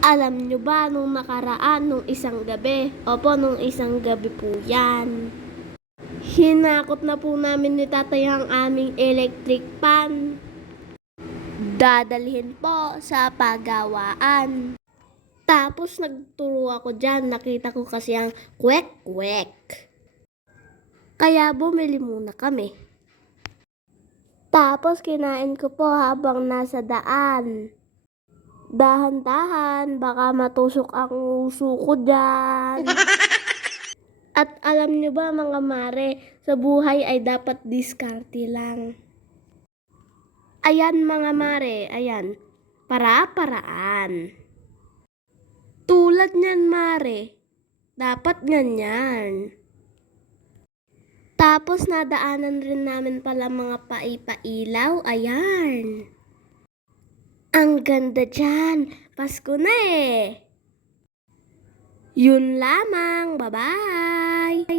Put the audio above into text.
Alam nyo ba nung nakaraan, nung isang gabi? Opo, nung isang gabi po yan. Hinakot na po namin ni tatay ang aming electric pan. Dadalhin po sa pagawaan. Tapos nagturo ako dyan, nakita ko kasi ang kwek-kwek. Kaya bumili muna kami. Tapos kinain ko po habang nasa daan. Dahan-dahan, baka matusok ang uso ko dyan. At alam nyo ba mga mare, sa buhay ay dapat diskarte lang. Ayan mga mare, ayan, para-paraan. Tulad niyan mare, dapat ganyan. Tapos nadaanan rin namin pala mga paipailaw, ayan. Ang ganda dyan, Pasko na eh. Yun lamang, bye-bye!